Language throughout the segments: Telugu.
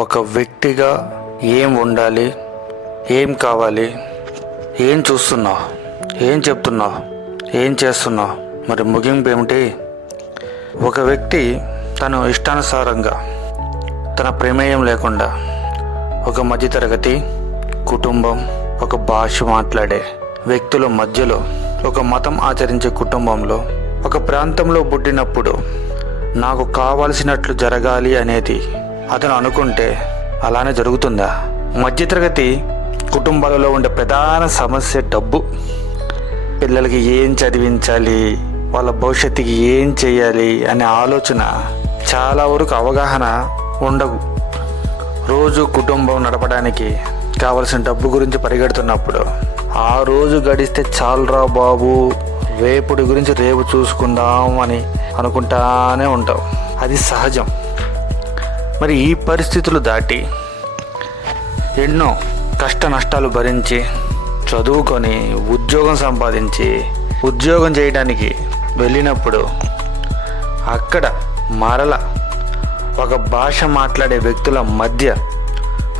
ఒక వ్యక్తిగా ఏం ఉండాలి, ఏం కావాలి, ఏం చూస్తున్నావు, ఏం చెప్తున్నావు, ఏం చేస్తున్నావు, మరి ముగింపు ఏమిటి? ఒక వ్యక్తి తను ఇష్టానుసారంగా తన ప్రమేయం లేకుండా ఒక మధ్యతరగతి కుటుంబం, ఒక భాష మాట్లాడే వ్యక్తుల మధ్యలో, ఒక మతం ఆచరించే కుటుంబంలో, ఒక ప్రాంతంలో పుట్టినప్పుడు నాకు కావలసినట్లు జరగాలి అనేది అతను అనుకుంటే అలానే జరుగుతుందా? మధ్యతరగతి కుటుంబాలలో ఉండే ప్రధాన సమస్య డబ్బు. పిల్లలకి ఏం చదివించాలి, వాళ్ళ భవిష్యత్తుకి ఏం చేయాలి అనే ఆలోచన చాలా వరకు అవగాహన ఉండవు. రోజు కుటుంబం నడపడానికి కావలసిన డబ్బు గురించి పరిగెడుతున్నప్పుడు ఆ రోజు గడిస్తే చాలురా బాబు, రేపుడి గురించి రేపు చూసుకుందాం అని అనుకుంటానే ఉంటాం. అది సహజం. మరి ఈ పరిస్థితులు దాటి ఎన్నో కష్ట నష్టాలు భరించి చదువుకొని ఉద్యోగం సంపాదించి ఉద్యోగం చేయడానికి వెళ్ళినప్పుడు అక్కడ మరల ఒక భాష మాట్లాడే వ్యక్తుల మధ్య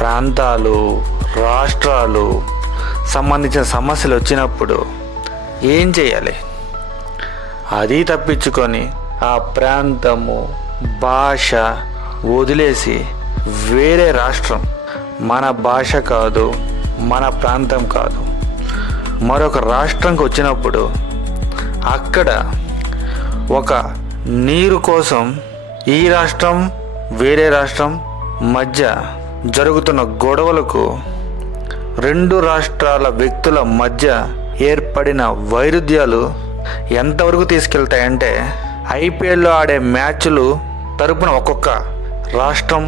ప్రాంతాలు, రాష్ట్రాలు సంబంధించిన సమస్యలు వచ్చినప్పుడు ఏం చేయాలి? అది తప్పించుకొని ఆ ప్రాంతము, భాష వదిలేసి వేరే రాష్ట్రం, మన భాష కాదు, మన ప్రాంతం కాదు, మరొక రాష్ట్రంకి వచ్చినప్పుడు అక్కడ ఒక నీరు కోసం ఈ రాష్ట్రం, వేరే రాష్ట్రం మధ్య జరుగుతున్న గొడవలకు రెండు రాష్ట్రాల వ్యక్తుల మధ్య ఏర్పడిన వైరుధ్యాలు ఎంతవరకు తీసుకెళ్తాయంటే, ఐపీఎల్లో ఆడే మ్యాచ్లు తరపున ఒక్కొక్క రాష్ట్రం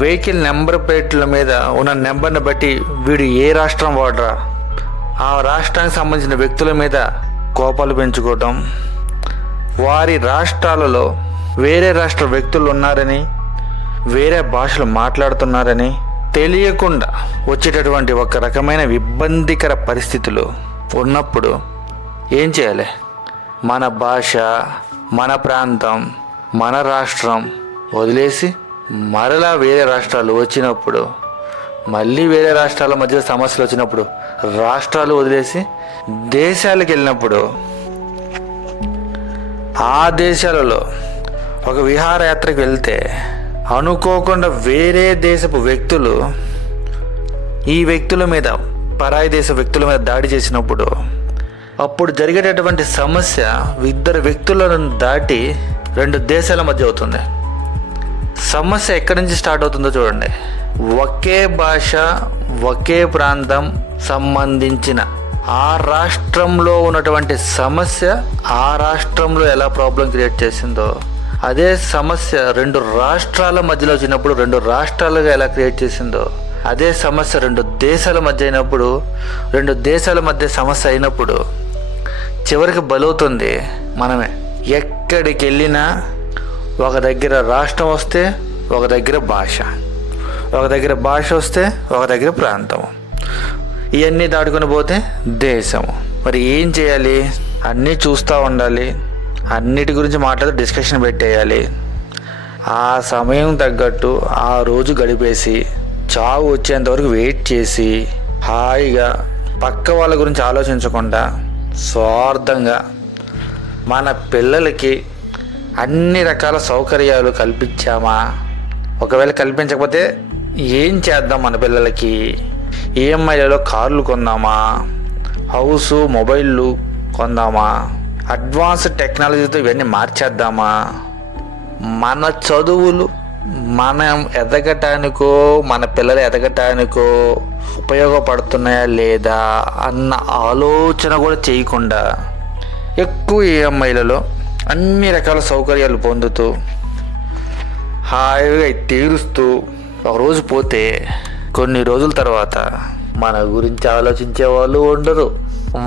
వెహికల్ నెంబర్ ప్లేట్ల మీద ఉన్న నెంబర్ని బట్టి వీడు ఏ రాష్ట్రం వాడరా, ఆ రాష్ట్రానికి సంబంధించిన వ్యక్తుల మీద కోపాలు పెంచుకోవటం, వారి రాష్ట్రాలలో వేరే రాష్ట్ర వ్యక్తులు ఉన్నారని, వేరే భాషలు మాట్లాడుతున్నారని తెలియకుండా వచ్చేటటువంటి ఒక రకమైన ఇబ్బందికర పరిస్థితులు ఉన్నప్పుడు ఏం చేయాలి? మన భాష, మన ప్రాంతం, మన రాష్ట్రం వదిలేసి మరలా వేరే రాష్ట్రాలు వచ్చినప్పుడు, మళ్ళీ వేరే రాష్ట్రాల మధ్య సమస్యలు వచ్చినప్పుడు రాష్ట్రాలు వదిలేసి దేశాలకు వెళ్ళినప్పుడు ఆ దేశాలలో ఒక విహారయాత్రకు వెళ్తే అనుకోకుండా వేరే దేశపు వ్యక్తులు ఈ వ్యక్తుల మీద, పరాయి దేశ వ్యక్తుల మీద దాడి చేసినప్పుడు అప్పుడు జరిగేటటువంటి సమస్య ఇద్దరు వ్యక్తులను దాటి రెండు దేశాల మధ్య అవుతుంది. సమస్య ఎక్కడి నుంచి స్టార్ట్ అవుతుందో చూడండి. ఒకే భాష, ఒకే ప్రాంతం సంబంధించిన ఆ రాష్ట్రంలో ఉన్నటువంటి సమస్య ఆ రాష్ట్రంలో ఎలా ప్రాబ్లం క్రియేట్ చేసిందో, అదే సమస్య రెండు రాష్ట్రాల మధ్యలో వచ్చినప్పుడు రెండు రాష్ట్రాలుగా ఎలా క్రియేట్ చేసిందో, అదే సమస్య రెండు దేశాల మధ్య అయినప్పుడు, రెండు దేశాల మధ్య సమస్య అయినప్పుడు చివరికి బలవుతుంది మనమే. ఎక్కడికి వెళ్ళినా ఒక దగ్గర రాష్ట్రం వస్తే ఒక దగ్గర భాష, ఒక దగ్గర భాష వస్తే ఒక దగ్గర ప్రాంతము, ఇవన్నీ దాటుకొని పోతే దేశము. మరి ఏం చేయాలి? అన్నీ చూస్తూ ఉండాలి, అన్నిటి గురించి మాట్లాడి డిస్కషన్ పెట్టేయాలి. ఆ సమయం తగ్గట్టు ఆ రోజు గడిపేసి చావు వచ్చేంత వరకు వెయిట్ చేసి హాయిగా పక్క వాళ్ళ గురించి ఆలోచించకుండా స్వార్థంగా మన పిల్లలకి అన్ని రకాల సౌకర్యాలు కల్పించామా? ఒకవేళ కల్పించకపోతే ఏం చేద్దాం? మన పిల్లలకి ఈఎంఐలలో కార్లు కొందామా, హౌసు, మొబైళ్ళు కొందామా, అడ్వాన్స్ టెక్నాలజీతో ఇవన్నీ మార్చేద్దామా? మన చదువులు మనం ఎదగటానికో మన పిల్లలు ఎదగటానికో ఉపయోగపడుతున్నాయా లేదా అన్న ఆలోచన కూడా చేయకుండా ఎక్కువ ఈఎంఐలలో అన్ని రకాల సౌకర్యాలు పొందుతూ హాయిగా తీరుస్తూ ఒకరోజు పోతే కొన్ని రోజుల తర్వాత మన గురించి ఆలోచించే వాళ్ళు ఉండరు.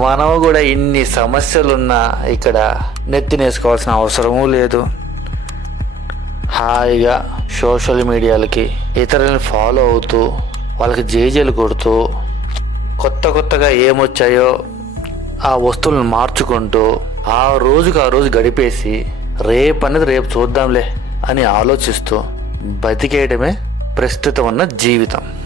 మనం కూడా ఇన్ని సమస్యలున్నా ఇక్కడ నెత్తినేసుకోవాల్సిన అవసరమూ లేదు. హాయిగా సోషల్ మీడియాలకి ఇతరులని ఫాలో అవుతూ వాళ్ళకి జేజేలు కొడుతూ కొత్తగా ఏమొచ్చాయో ఆ వస్తువులను మార్చుకుంటూ ఆ రోజు గడిపేసి రేపు అనేది రేపు చూద్దాంలే అని ఆలోచిస్తూ బతికేయడమే ప్రస్తుతం ఉన్న జీవితం.